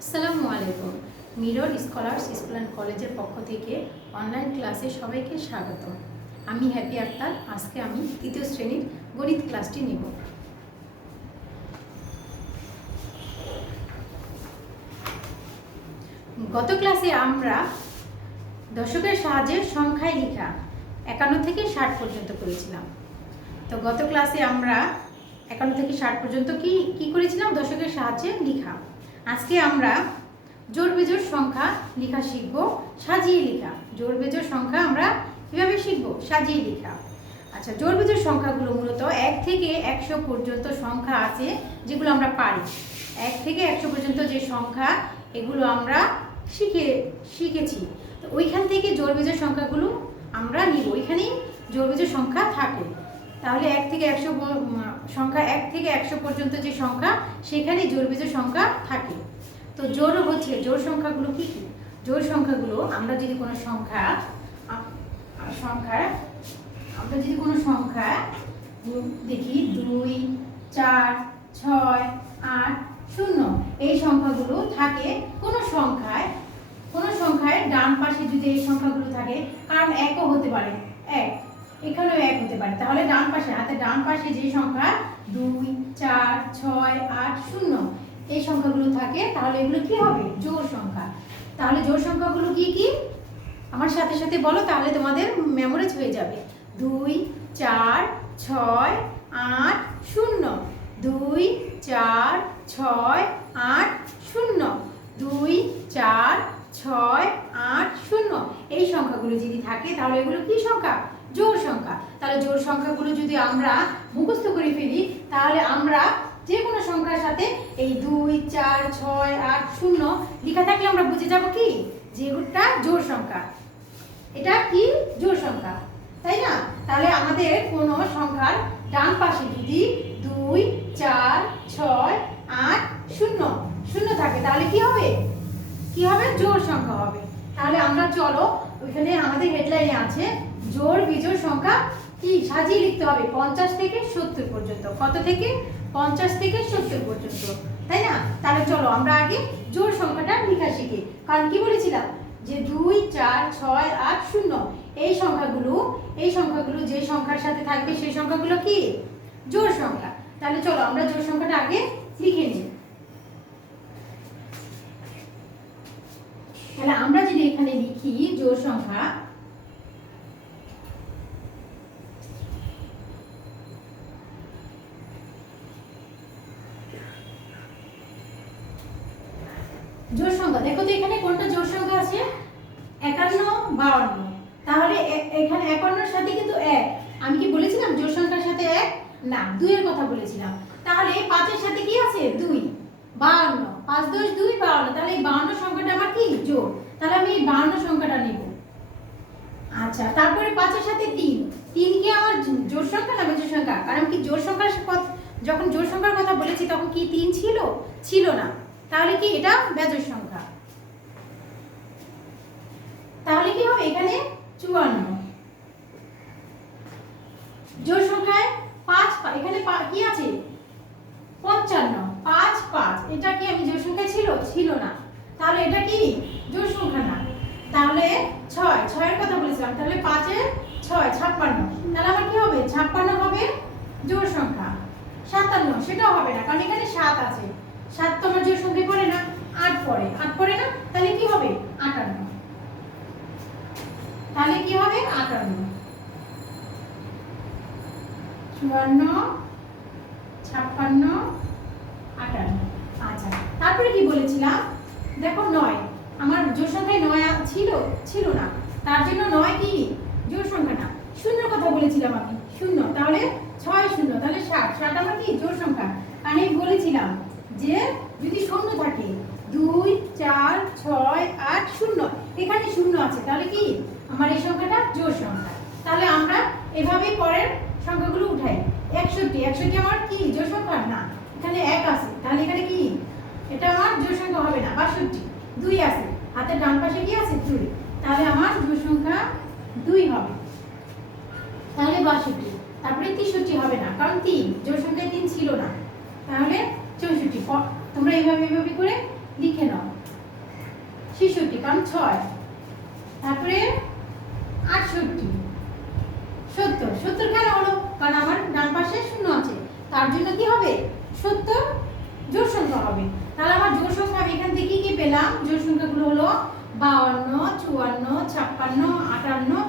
আসসালামু আলাইকুম। Mirror scholars school and কলেজের পক্ষ থেকে অনলাইন ক্লাসে সবাইকে স্বাগত। আমি হ্যাপি আক্তার। আজকে আমি তৃতীয় শ্রেণীর গণিত ক্লাসটি নেব। গত ক্লাসে আমরা দশকের সাহায্যে সংখ্যায় লেখা 51 থেকে 60 পর্যন্ত করেছিলাম। তো গত ক্লাসে আমরা 51 থেকে 60 পর্যন্ত কি করেছিলাম? দশকের সাহায্যে লেখা। আজকে আমরা জোড় বেজোড় সংখ্যা লেখা শিখব, সাজিয়ে লেখা। জোড় বেজোড় সংখ্যা আমরা কিভাবে শিখব? সাজিয়ে লেখা। আচ্ছা, জোড় বেজোড় সংখ্যাগুলো মূলত 1 থেকে 100 পর্যন্ত সংখ্যা আছে যেগুলো আমরা পারি। 1 থেকে 100 পর্যন্ত যে সংখ্যা, এগুলো আমরা শিখেছি। তো ওইখান থেকে জোড় বেজোড় সংখ্যাগুলো আমরা নিব। ওইখানেই জোড় বেজোড় সংখ্যা থাকে। তাহলে 1 থেকে 100 সংখ্যা, 1 থেকে 100 পর্যন্ত যে সংখ্যা, সেখানে জোড় বেজোড় সংখ্যা থাকে। তো জোড় হচ্ছে, জোড় সংখ্যাগুলো কি কি? জোড় সংখ্যাগুলো আমরা যদি কোনো সংখ্যা দেখি 2, 4, 6, 8, 0, এই সংখ্যাগুলো থাকে কোনো সংখ্যায় ডান পাশে যদি এই সংখ্যাগুলো থাকে, কারণ একও হতে পারে, 1 এখানেও 1 হতে পারে, তাহলে ডান পাশে, হাতের ডান পাশে যে সংখ্যা 2, 4, 6, 8, 0, এই সংখ্যাগুলো থাকে, তাহলে এগুলো কি হবে? জোড় সংখ্যা। তাহলে জোড় সংখ্যাগুলো কি কি? আমার সাথে সাথে বলো, তাহলে তোমাদের মেমোরাইজ হয়ে যাবে। 2, 4, 6, 8, 0, 2, 4, 6, 8, 0, 2, 4, 6, 8, 0, এই সংখ্যাগুলো যদি থাকে, তাহলে এগুলো কি সংখ্যা? জোড় সংখ্যা। তাহলে জোড় সংখ্যাগুলো যদি আমরা মুখস্থ করে ফেলি, তাহলে আমরা যে কোনো সংখ্যার সাথে এই 2, 4, 6, 8, 0 লেখা থাকলে আমরা বুঝে যাব কি, যে এটা জোড় সংখ্যা। এটা কি? জোড় সংখ্যা, তাই না? তাহলে আমাদের কোনো সংখ্যার ডান পাশে যদি 2, 4, 6, 8, 0, 0 থাকে, তাহলে কি হবে? কি হবে? জোড় সংখ্যা হবে। তাহলে আমরা চলো, ওইখানে আমাদের হেডলাইনে আছে জোড় বিজোড় সংখ্যা কি সাজিয়ে লিখতে হবে 50 থেকে 70 পর্যন্ত। কত থেকে? 50 থেকে 70 পর্যন্ত, তাই না? তাহলে চলো আমরা আগে জোড় সংখ্যাটা লেখা শিখি। কারণ কি বলেছিলাম যে 2, 4, 6, 8, 0, এই সংখ্যাগুলো যে সংখ্যার সাথে থাকবে, সেই সংখ্যাগুলো কি? জোড় সংখ্যা। তাহলে চলো আমরা জোড় সংখ্যাটা আগে লিখে নিই। তাহলে আমরা যদি এখানে লিখি জোড় সংখ্যা, জোড় সংখ্যা দেখো তো এখানে কোনটা জোড় সংখ্যা আছে? 51, 52। তাহলে এখানে 51 এর সাথে কিন্তু 1, আমি কি বলেছিলাম জোড় সংখ্যার সাথে 1? না, 2 এর কথা বলেছিলাম। তাহলে 5 এর সাথে কি আছে? 2, 52, 5 10 2, 52। তাহলে এই 52 সংখ্যাটা আমার কি? জোড়। তাহলে আমি এই 52 সংখ্যাটা নিব। আচ্ছা, তারপরে 5 এর সাথে 3, 3 কি আমার জোড় সংখ্যা না বেজোড় সংখ্যা? কারণ কি জোড় সংখ্যার যখন জোড় সংখ্যার কথা বলেছি, তখন কি 3 ছিল? ছিল না। তাহলে কি এটা বেজোড় সংখ্যা। তাহলে কি হবে? এখানে 54। জোড় সংখ্যায় 5, এখানে কি আছে? 55, 5, 5, এটা কি আমি জোড় সংখ্যা ছিল না। তাহলে এটা কি জোড় সংখ্যা না। তাহলে 6 এর কথা বলেছিলাম, তাহলে 5 এর 6, 56। তাহলে আমার কি হবে? 56 হবে জোড় সংখ্যা। 57 সেটাও হবে না, কারণ এখানে 7 আছে। 7 তো আমার জোড় সংখ্যায় পড়ে না, 8 পড়ে না। তাহলে কি হবে? 58। তাহলে কি হবে? 58, 54, 56, 58। আচ্ছা, তারপরে কি বলেছিলাম? দেখো 9, আমার জোড় সংখ্যায় 9 ছিল না, তার জন্য 9 কি জোড় সংখ্যা না। 0 কথা বলেছিলাম আমি, 0। তাহলে 6, 0, তাহলে 7, 7 আমার কি জোড় সংখ্যা। কারণ আমি বলেছিলাম যে যদি 0 থাকে, 2, 4, 6, 8, 0, এখানে 0 আছে, তাহলে কি আমার এই সংখ্যাটা জোড় সংখ্যা। তাহলে আমরা এভাবেই পরের সংখ্যাগুলো উঠাই। 61 আমার কি জোড় সংখ্যা না, এখানে 1 আছে, তাহলে এখানে কি এটা আমার জোড় সংখ্যা হবে না। 62, 2 আছে, হাতের ডান পাশে কি আছে? 2, তাহলে আমার জোড় সংখ্যা 2 হবে। তাহলে 62, তারপরে 63 হবে না, কারণ 3 জোড় সংখ্যায় 3 ছিল না। তাহলে 64। তোমরা এইভাবে করে লিখে নাও। 66 কারণ 6, তারপরে 68, 70, 70 কেন হলো? কারণ আমার ডান পাশে শূন্য আছে, তার জন্য কি হবে 70 জোড় সংখ্যা হবে। তাহলে আমার জোড় সংখ্যা আমি এখান থেকে কি পেলাম? জোড় সংখ্যাগুলো হলো 52, 54, 56,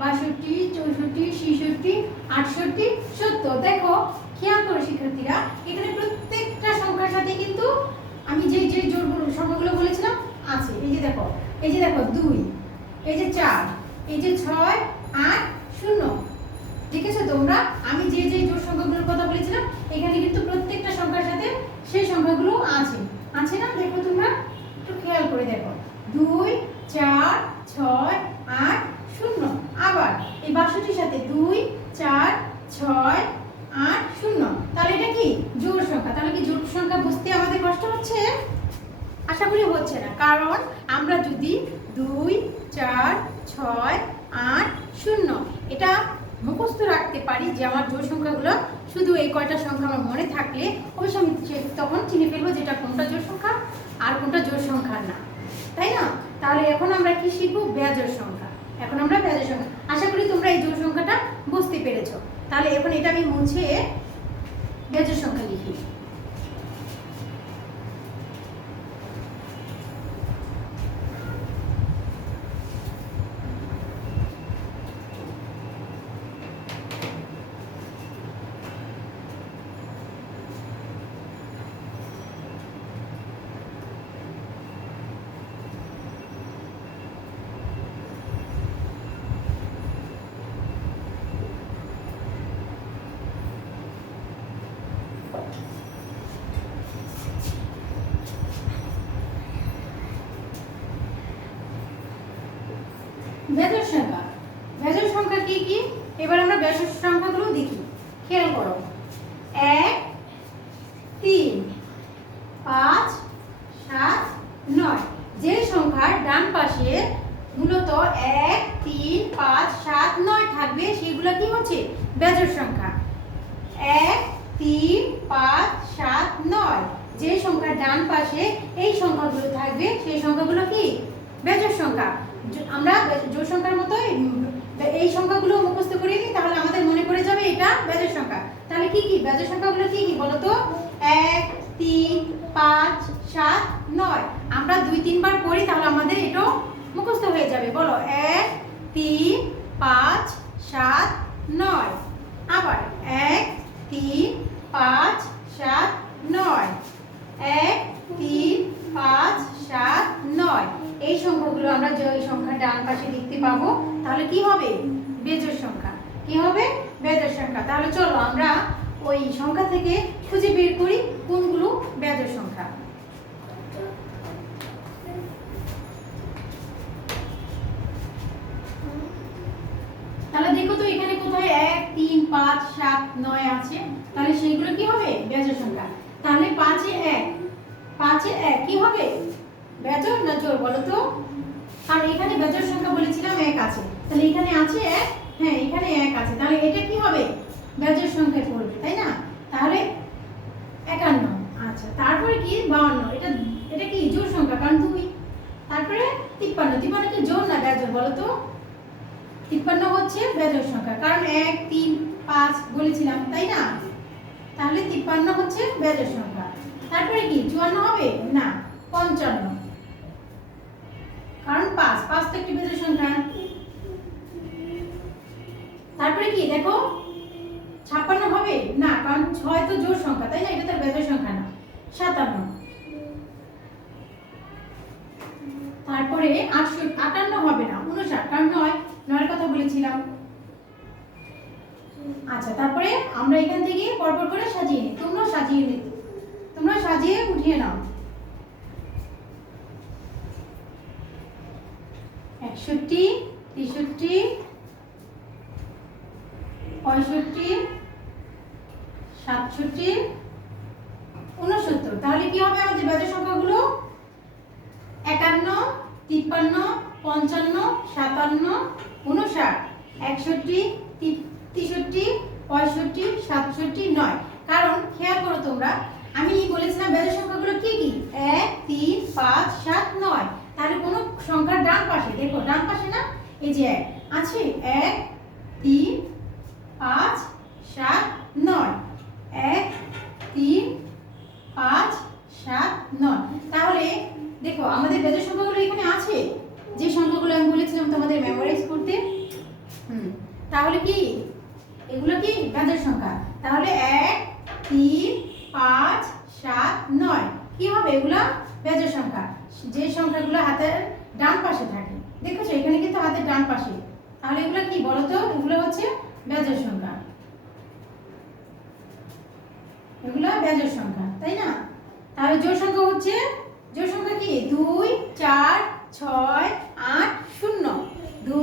58, 60, 62, 64, 66, 68, 70। দেখো খেয়াল করো শিক্ষার্থীরা, এখানে প্রত্যেকটা সংখ্যার সাথে কিন্তু আমি যে যে জোড় সংখ্যাগুলো বলেছিলাম আছে। এই যে দেখো 2, এই যে 4, এই যে 6, 8, 0। দেখেছো তোমরা আমি যে যে জোড় সংখ্যাগুলোর কথা বলেছিলাম এখানে কিন্তু প্রত্যেকটা সংখ্যার সাথে সেই সংখ্যাগুলো আছে না? দেখো তোমরা একটু খেয়াল করে দেখো 2, 4, 6, 8, 0। আবার এই 62 সাথে 2, 4, 6, 8, 0। তাহলে এটা কি জোড় সংখ্যা। তাহলে কি জোড় সংখ্যা বুঝতে আমাদের কষ্ট হচ্ছে? আশা করি হচ্ছে না, কারণ আমরা যদি 2, 4, 6, 8, 0 এটা মুখস্থ রাখতে পারি যে আমার জোড় সংখ্যাগুলো শুধু এই কয়টা সংখ্যা আমার মনে থাকলে অবশ্যই আমি তখন চিনে ফেলবো যেটা কোনটা জোড় সংখ্যা আর কোনটা জোড় সংখ্যা না, তাই না? তাহলে এখন আমরা কি শিখবো? বেজোড় সংখ্যা। এখন আমরা বেজোড় সংখ্যা, আশা করি তোমরা এই জোড় সংখ্যাটা বুঝতে পেরেছো। তাহলে এখন এটা আমি মুছে বেজোড় সংখ্যা লিখি। বেজোড় সংখ্যা, বেজোড় সংখ্যা কি কি? এবার আমরা বেজোড় সংখ্যাগুলো দেখি, খেয়াল করো। 1, 3, 5, 7, 9। যে সংখ্যার ডান পাশে মূলত 1, 3, 5, 7, 9 থাকবে সেগুলো কি হচ্ছে বেজোড় সংখ্যা। 1, 3, 5, 7, 9 যে সংখ্যার ডান পাশে এই সংখ্যাগুলো থাকবে সেই সংখ্যাগুলো কি বেজোড় সংখ্যা। আমরা জোড় সংখ্যার মতো এই সংখ্যাগুলো মুখস্থ করে নিই, তাহলে আমাদের মনে পড়ে যাবে এটা বেজোড় সংখ্যা। তাহলে কি কি বেজোড় সংখ্যাগুলো কি কি বলো তো? 1, 3, 5, 7, 9। আমরা 2-3 বার পড়ি তাহলে আমাদের এটাও মুখস্থ হয়ে যাবে। বলো 1, 3, 5, 7, 9। আবার 1, 3, 5, 7, 9। 1, 3, 5, 7, 9। এই সংখ্যাগুলো আমরা যে ওই সংখ্যা ডান পাশে দেখতে পাবো তাহলে কি হবে বেজোড় সংখ্যা। কি হবে বেজোড় সংখ্যা। তাহলে চলো আমরা ওই সংখ্যা থেকে খুঁজে বের করি কোনগুলো বেজোড় সংখ্যা। তাহলে দেখো তো এখানে কোথায় 1, 3, 5, 7, 9 আছে, তাহলে সেইগুলো কি হবে বেজোড় সংখ্যা। তাহলে 5 এ 1 কি হবে বেজোড় না জোড় বলো তো? কারণ এখানে বেজোড় সংখ্যা বলেছিলাম 1 আছে, তাহলে এখানে আছে 1, হ্যাঁ এখানে 1 আছে, তাহলে এটা কি হবে বেজোড় সংখ্যায় পড়বে, তাই না? তাহলে 51। আচ্ছা তারপরে কি 52, এটা কি জোড় সংখ্যা কারণ 2। তারপরে 53 কি জোড় না বেজোড় বলো তো? 53 হচ্ছে বেজোড় সংখ্যা কারণ 1, 3, 5 বলেছিলাম, তাই না? তাহলে 53 হচ্ছে বেজোড় সংখ্যা। তারপরে কি 54 হবে না 55 কারণ 5 তো একটি বেজোড় সংখ্যা। তারপরে কি দেখো 56 হবে না কারণ 6 তো জোড় সংখ্যা, তাই না? এটা তো বেজোড় সংখ্যা না। 57। তারপরে 58 হবে না 59 কারণ 9 কথা বলেছিলাম। আচ্ছা তারপরে আমরা এখান থেকে পরপর করে সাজিয়ে নিই, তোমরা সাজিয়ে উঠিয়ে নাও। 61, 63, 65, 67, 69। তাহলে কি হবে আমাদের বেজোড় সংখ্যাগুলো 51, 53, 55, 57, 59, 61, 63, 65, 67, 9। কারণ খেয়াল করো তোমরা আমি বলেছিলাম বেজোড় সংখ্যাগুলো কি কি 1, 3, 5, 7, 9। যে 1 আছে 1 3 5 7 9 1 3 5 7 9। তাহলে দেখো আমাদের বেজোড় সংখ্যাগুলো এখানে আছে, যে সংখ্যাগুলো আমি বলেছিলাম তোমাদের মেমোরাইজ করতে। তাহলে কি এগুলো কি বেজোড় সংখ্যা? তাহলে 1 3 5 7 9 কি হবে? এগুলো বেজোড় সংখ্যা, যে সংখ্যাগুলো হাতের ডান পাশে থাকে। দেখেছো এখানে কিন্তু হাতের ডান পাশে। তাহলে এগুলো কি বলো তো? এগুলো হচ্ছে বেজোড় সংখ্যা, এগুলো বেজোড় সংখ্যা, তাই না? তাহলে জোড় সংখ্যা হচ্ছে, জোড় সংখ্যা কি 2 4 6 8 0, 2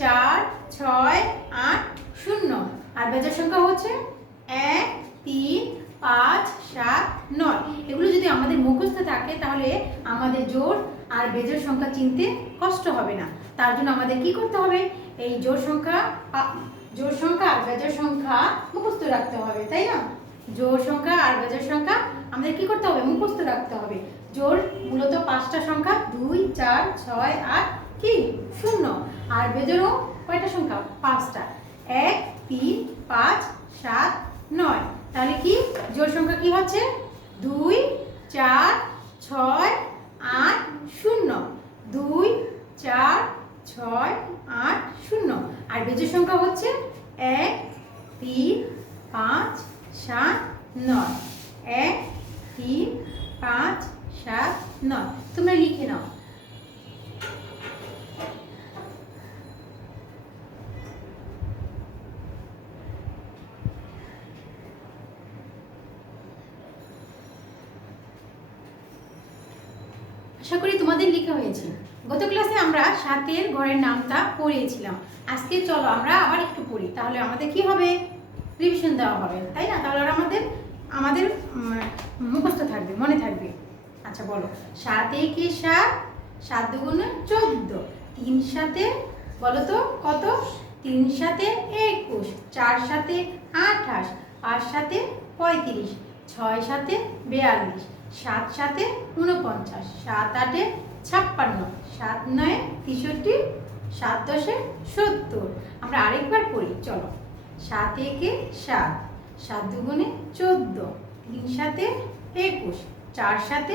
4 6 8 0। আর বেজোড় সংখ্যা হচ্ছে 1 3 5 7 9। এগুলো যদি আমাদের মুখস্থ থাকে তাহলে আমাদের জোড় আর বেজোড় সংখ্যা চিনতে কষ্ট হবে না। তার জন্য আমাদের কি করতে হবে? এই জোড় সংখ্যা আর বেজোড় সংখ্যা মুখস্থ রাখতে হবে, তাই না? জোড় সংখ্যা আর বেজোড় সংখ্যা আমাদের কি করতে হবে? মুখস্থ রাখতে হবে। জোড় মূলত 5টা সংখ্যা, 2 4 6 8 কি 0। আর বেজোড়ও কয়টা সংখ্যা? 5টা, 1 3 5 7 9। তাহলে কি জোড় সংখ্যা কি হচ্ছে? 2 4 6 8 0, 2 4 6 8 0। আর বেজোড় সংখ্যা হচ্ছে 1 3 5 7 9, 1 3 5 7 9। তোমরা লিখে নাও। আশা করি তোমাদের লেখা হয়েছে। গত ক্লাসে আমরা 7 ঘরের নামটা পড়িয়েছিলাম। আজকে চলো আমরা আবার একটু পড়ি, তাহলে আমাদের কি হবে? রিভিশন দেওয়া হবে, তাই না? তাহলে আমাদের মুখস্থ থাকবে, মনে থাকবে। আচ্ছা বলো, 7 একে 7, 7 দুগুণে 14, 3 সাথে বলো তো কত? 3 সাথে 21, 4 সাথে 28, 5 সাথে 35, 6 সাথে 42, 7 সাথে 49, 7 8 56, 7 9 63, 7 10 70। আমরা আরেকবার পড়ি, চলো। 7 একে 7, 7 দুগুণে 14, 3 সাথে 21, 4 সাথে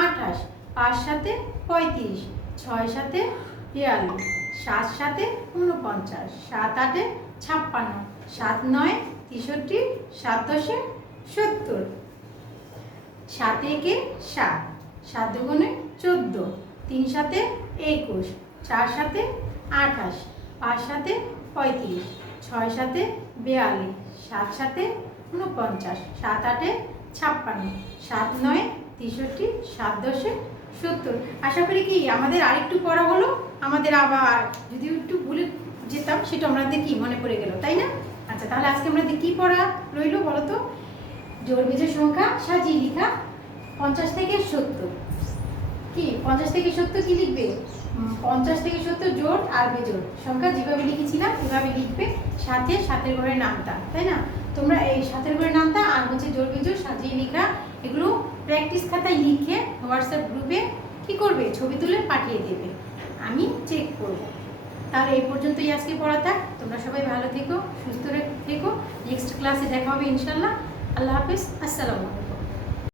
28, 5 সাথে 35, 6 সাথে 42, 7 সাথে 49, 7 8 56, 7 9 63, 7 10 70। 7 একে 7, 7 দুগুণে 14, 3 সাথে 21, 4 সাথে 28, 5 সাথে 35, 6 সাথে 42, 7 সাথে 49, 7 8 56, 7 9 63, 7 10 70। আশা করি কি আমাদের আরেকটু পড়া হলো, আমাদের আবার যদি একটু ভুলে যেতাম সেটা আমাদের কি মনে পড়ে গেল, তাই না? আচ্ছা তাহলে আজকে আমাদের কি পড়া রইলো বলো তো? জোড় বিজোড় সংখ্যা সাজিয়ে লেখা 50 থেকে 70। কি 50 থেকে 70 কি লিখবে? 50 থেকে 70 জোড় আর বেজোড় সংখ্যা যেভাবে লিখেছিলাম এভাবে লিখবে, সাথে 7 ঘরের নামটা, তাই না? তোমরা এই 7 ঘরের নামটা আর হচ্ছে জোড় বিজোড় সাজিয়ে লেখা এগুলো প্র্যাকটিস খাতায় লিখে হোয়াটসঅ্যাপ গ্রুপে কি করবে? ছবি তুলে পাঠিয়ে দেবে, আমি চেক করব। তাহলে এই পর্যন্তই আজকে পড়া থাক। তোমরা সবাই ভালো থেকো, সুস্থ থেকো। নেক্সট ক্লাসে দেখা হবে ইনশাল্লাহ। আল্লাহ হাফেজ, আসসালামু আলাইকুম।